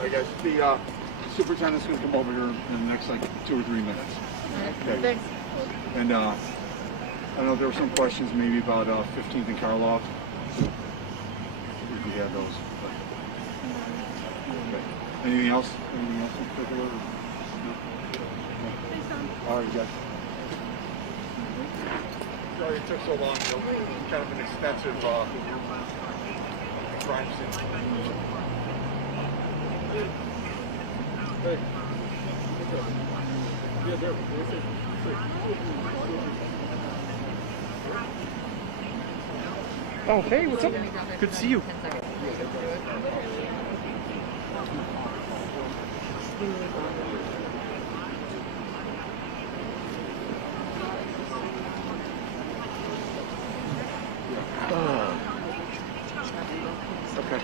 right, guys. The superintendent's going to come over here in the next like 2 or 3 minutes. Okay. Thanks. And I know there were some questions maybe about 15th and Karloff. If you had those. But, okay. Anything else? Anything else in particular? No? All right, guys. Sorry it took so long. You know, kind of an extensive crime scene. Hey. Yeah, there. Oh, hey, what's up? Good to see you. Okay.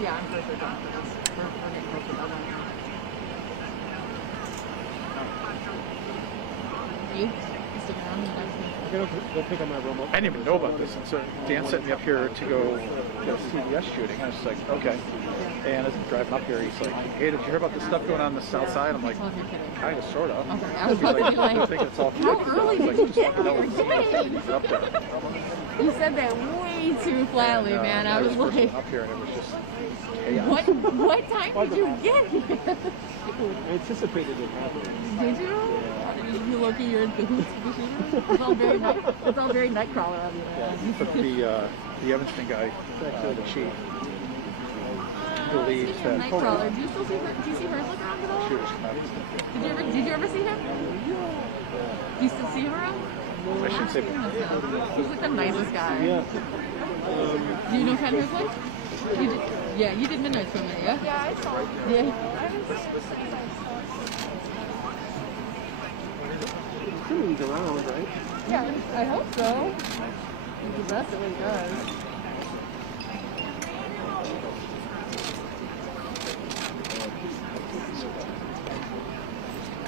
Yeah, I'm perfect on this. We're getting close to that one. You? Stick around and Go pick up my remote. I didn't even know about this. And so Dan sent me up here to go to a CBS shooting. I was like, okay. And as I'm driving up here, he's like, hey, did you hear about the stuff going on the south side? I'm like, kind of, sort of. Okay, I was about to be like, I think it's all how early did you get here? up there. You said that way too flatly, man. I was like, up here and it was just chaos. what time did you get here? I anticipated it happening. Did you? You lucky you're in cahoots with the shooter? It's all very nightcrawler of you, man. But the Evanston guy, the chief, believes that Nightcrawler. Do you still see her? Do you see her look around at all? Did you ever see him? Do you still see her around? I shouldn't say. He's like the nicest guy. Yeah. Do you know Ken Herslick? Yeah, you did Midnight Swimming, yeah? Yeah, I saw it. Yeah. He's around, right? Yeah, I hope so. He's the best at what he does.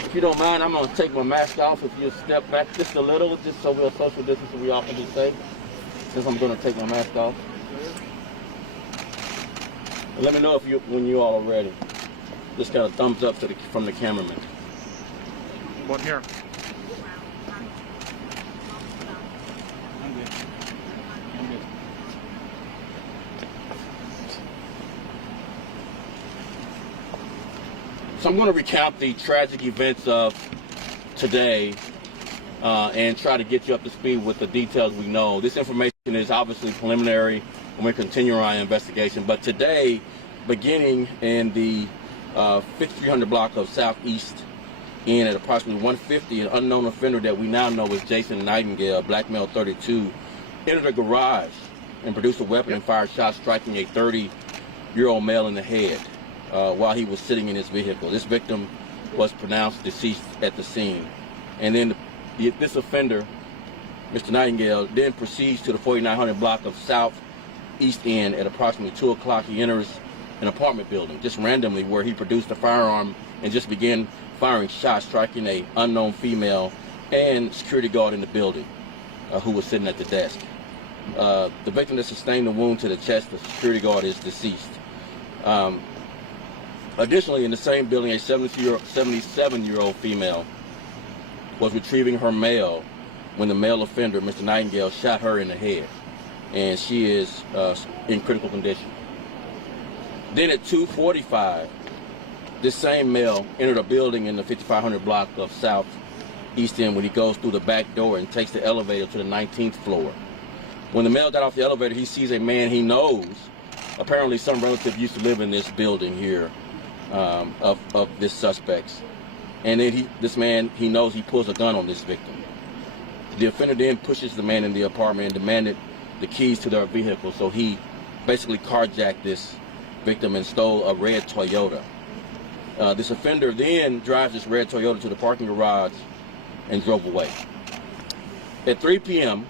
If you don't mind, I'm going to take my mask off if you step back just a little, just so we're social distance and we all can be safe. Since I'm going to take my mask off. And let me know when you all are ready. Just got a thumbs up from the cameraman. One here. So I'm going to recount the tragic events of today and try to get you up to speed with the details we know. This information is obviously preliminary and we're continuing our investigation. But today, beginning in the 5300 block of Southeast Inn at approximately 150, an unknown offender that we now know is Jason Nightingale, black male 32, entered a garage and produced a weapon and fired shots, striking a 30-year-old male in the head. While he was sitting in his vehicle. This victim was pronounced deceased at the scene. And then this offender, Mr. Nightingale, then proceeds to the 4900 block of Southeast Inn at approximately 2 o'clock. He enters an apartment building, just randomly, where he produced a firearm and just began firing shots, striking a unknown female and security guard in the building who was sitting at the desk. The victim that sustained the wound to the chest, the security guard, is deceased. Additionally, in the same building, a 77-year-old female was retrieving her mail when the male offender, Mr. Nightingale, shot her in the head, and she is in critical condition. Then at 2:45, this same male entered a building in the 5500 block of Southeast End when he goes through the back door and takes the elevator to the 19th floor. When the male got off the elevator, he sees a man he knows. Apparently, some relative used to live in this building here. Of this suspect's, and then this man he knows, he pulls a gun on this victim. The offender then pushes the man in the apartment and demanded the keys to their vehicle, so he basically carjacked this victim and stole a red Toyota. This offender then drives this red Toyota to the parking garage and drove away. At 3 p.m.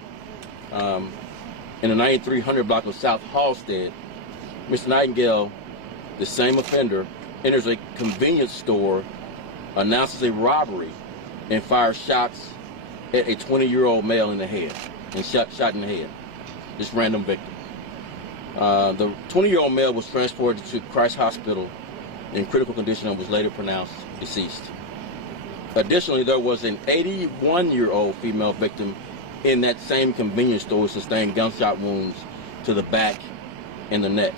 In the 9300 block of South Halstead, Mr. Nightingale, the same offender, enters a convenience store, announces a robbery, and fires shots at a 20-year-old male in the head, and shot in the head. This random victim. The 20-year-old male was transported to Christ Hospital in critical condition and was later pronounced deceased. Additionally, there was an 81-year-old female victim in that same convenience store who sustained gunshot wounds to the back and the neck,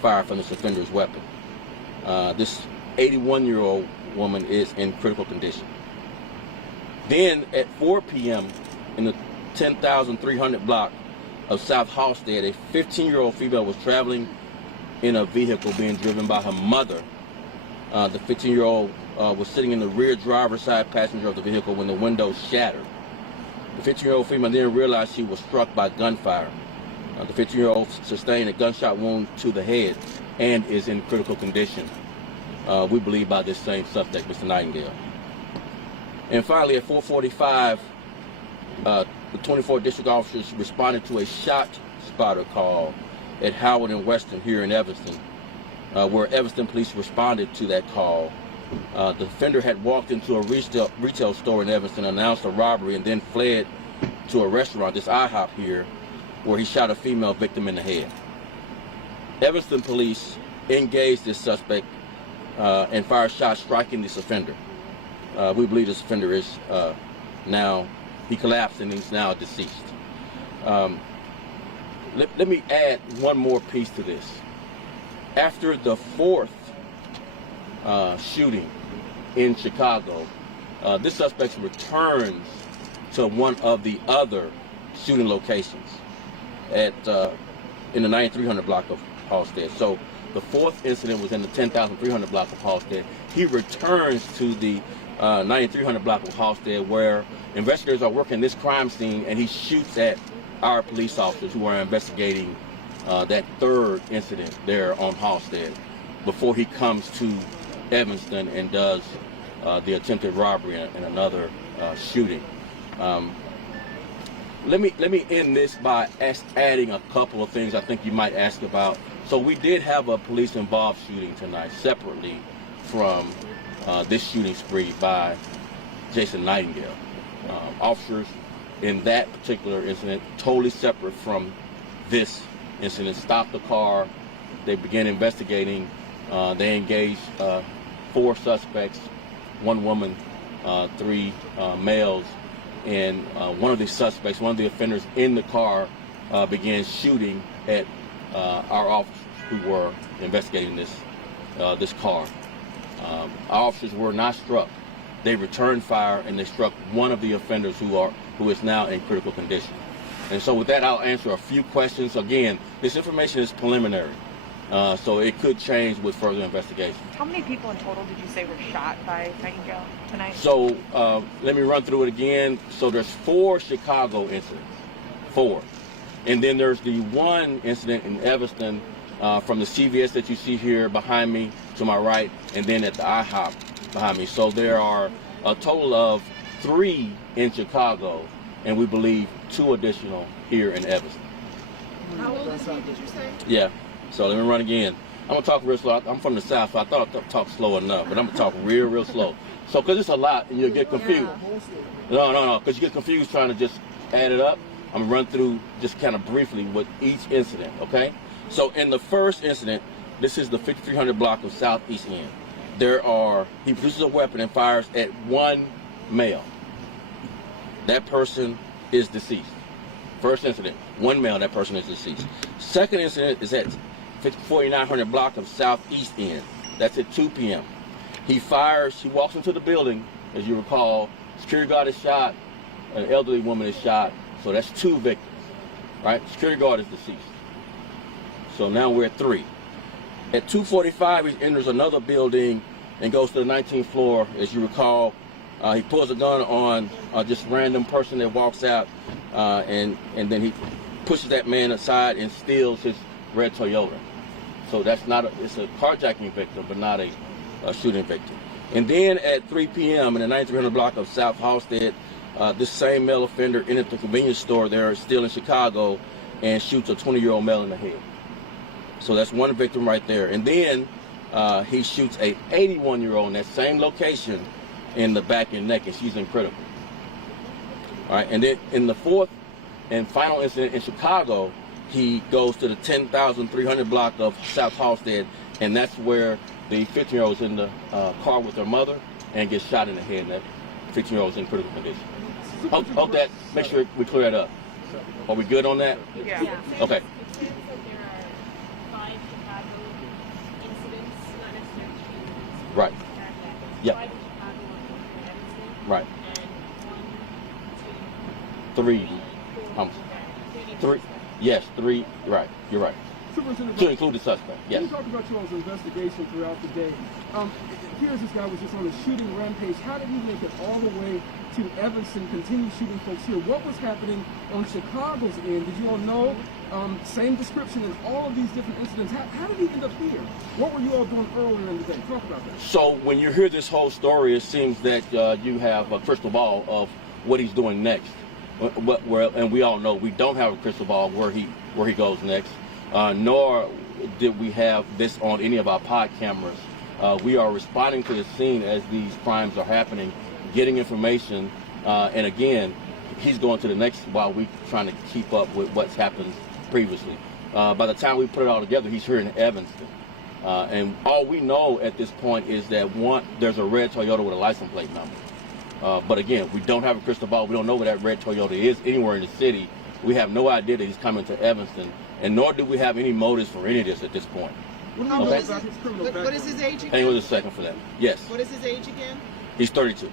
fired from this offender's weapon. This 81-year-old woman is in critical condition. Then at 4 p.m. in the 10,300 block of South Halstead, a 15-year-old female was traveling in a vehicle being driven by her mother. The 15-year-old was sitting in the rear driver's side passenger of the vehicle when the window shattered. The 15-year-old female then realized she was struck by gunfire. The 15-year-old sustained a gunshot wound to the head and is in critical condition, we believe, by this same suspect, Mr. Nightingale. And finally, at 4:45, the 24 district officers responded to a shot spotter call at Howard and Western here in Evanston, where Evanston police responded to that call. The offender had walked into a retail store in Evanston, announced a robbery, and then fled to a restaurant, this IHOP here, where he shot a female victim in the head. Evanston police engaged this suspect and fired shots striking this offender. We believe this offender is now, he collapsed and he's now deceased. Let me add one more piece to this. After the fourth shooting in Chicago, this suspect returns to one of the other shooting locations at in the 9300 block of Halstead. So the fourth incident was in the 10,300 block of Halstead. He returns to the 9300 block of Halstead, where investigators are working this crime scene, and he shoots at our police officers who are investigating that third incident there on Halstead before he comes to Evanston and does the attempted robbery and another shooting. Let me end this by adding a couple of things I think you might ask about. So we did have a police-involved shooting tonight, separately from this shooting spree by Jason Nightingale. Officers in that particular incident, totally separate from this incident, stopped the car. They began investigating. They engaged 4 suspects, 1 woman, 3 males, and one of the suspects, one of the offenders in the car, began shooting at our officers who were investigating this car. Our officers were not struck. They returned fire and they struck one of the offenders who is now in critical condition. And so with that, I'll answer a few questions. Again, this information is preliminary, so it could change with further investigation. How many people in total did you say were shot by Nightingale tonight? So let me run through it again. So there's 4 Chicago incidents, 4. And then there's the 1 incident in Evanston from the CVS that you see here behind me to my right, and then at the IHOP behind me. So there are a total of 3 in Chicago, and we believe 2 additional here in Evanston. How old is he, did you say? Yeah. So let me run again. I'm going to talk real slow. I'm from the South, so I thought I'd talk slow enough, but I'm going to talk real slow. So because it's a lot and you'll get confused. Yeah. No, because you get confused trying to just add it up. I'm going to run through just kind of briefly with each incident, okay? So in the first incident, this is the 5300 block of Southeast End. He produces a weapon and fires at 1 male. That person is deceased. First incident, 1 male, that person is deceased. Second incident is at 4900 block of Southeast End. That's at 2 p.m. He walks into the building, as you recall, security guard is shot, an elderly woman is shot, so that's 2 victims, right? Security guard is deceased. So now we're at 3. At 2:45, he enters another building and goes to the 19th floor. As you recall, he pulls a gun on just random person that walks out, and then he pushes that man aside and steals his red Toyota. So it's a carjacking victim, but not a shooting victim. And then at 3 p.m. in the 9300 block of South Halstead, this same male offender entered the convenience store there, still in Chicago, and shoots a 20-year-old male in the head. So that's 1 victim right there. And then he shoots a 81-year-old in that same location in the back and neck, and she's in critical. All right, and then in the 4th and final incident in Chicago, he goes to the 10,300 block of South Halstead, and that's where the 15-year-old is in the car with her mother and gets shot in the head, and that 15-year-old is in critical condition. Hope that, make sure we clear that up. Are we good on that? Yeah. Okay. It says that there are 5 Chicago incidents, not necessarily shootings. Right. Yep. 5 in Chicago, 1 in Evanston. Right. And 1, 3. 3. Yes, 3. Right. You're right. Superintendent, To include the suspect. can Yes. you talk about your all's investigation throughout the day? Here's this guy was just on a shooting rampage. How did he make it all the way to Evanston, continue shooting folks here? What was happening on Chicago's end? Did you all know? Same description in all of these different incidents. How did he end up here? What were you all doing earlier in the day? Talk about that. So when you hear this whole story, it seems that you have a crystal ball of what he's doing next. And we all know we don't have a crystal ball where he goes next. Nor did we have this on any of our pod cameras. We are responding to the scene as these crimes are happening, getting information, and again, he's going to the next while we're trying to keep up with what's happened previously. By the time we put it all together, he's here in Evanston. And all we know at this point is that there's a red Toyota with a license plate number. But again, we don't have a crystal ball. We don't know where that red Toyota is anywhere in the city. We have no idea that he's coming to Evanston, and nor do we have any motives for any of this at this point. What do you know Okay. about his criminal What background? is his age Hang again? with a second for that. Yes, What is his age again? he's 32.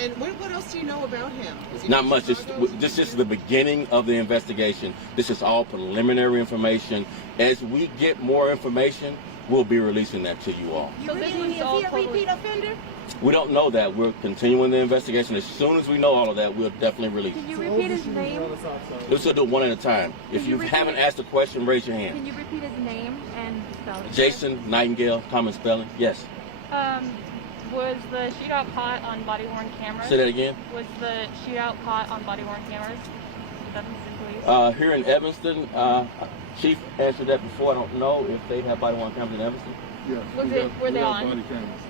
And what else do you know about him? Is he Not from much. Chicago? This is the beginning of the investigation. This is all preliminary information. As we get more information, we'll be releasing that to you all. So this was all totally... offender? We don't know that. We're continuing the investigation. As soon as we know all of that, we'll definitely release Can it. you repeat his name? Let's do it one at a time. If you haven't asked a question, raise your hand. Can you repeat his name and spell it? Jason Nightingale, common spelling. Yes. Was the shootout caught on body-worn cameras? Say that again. Was the shootout caught on body-worn cameras? Is that the police? Here in Evanston, Chief answered that before. I don't know if they have body-worn cameras in Evanston. Yes. Were they on? Body cameras.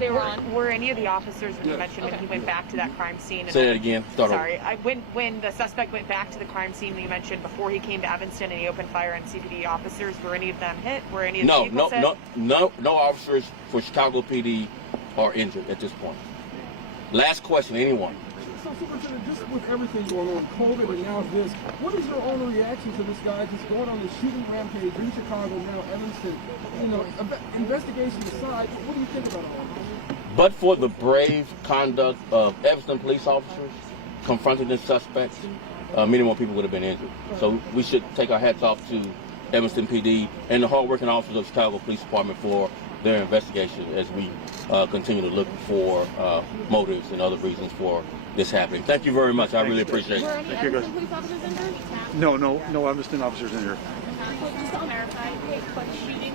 They were on. Were any of the officers when you Yes. mentioned when he went back to that crime scene? Say that again. Start over. Sorry, when the suspect went back to the crime scene, you mentioned before he came to Evanston and he opened fire on CPD officers. Were any of them hit? Were any of the vehicles hit? No officers for Chicago PD are injured at this point. Last question, anyone? So, Superintendent, just with everything going on, COVID and now this, what is your own reaction to this guy just going on this shooting rampage in Chicago, now Evanston? You know, investigation aside, what do you think about all this? But for the brave conduct of Evanston police officers confronting this suspect, many more people would have been injured. So we should take our hats off to Evanston PD and the hardworking officers of Chicago Police Department for their investigation as we continue to look for motives and other reasons for this happening. Thank you very much. I really appreciate Were it. any Thank you, guys. Evanston police officers injured? No Evanston officers in here. Just to clarify, but shooting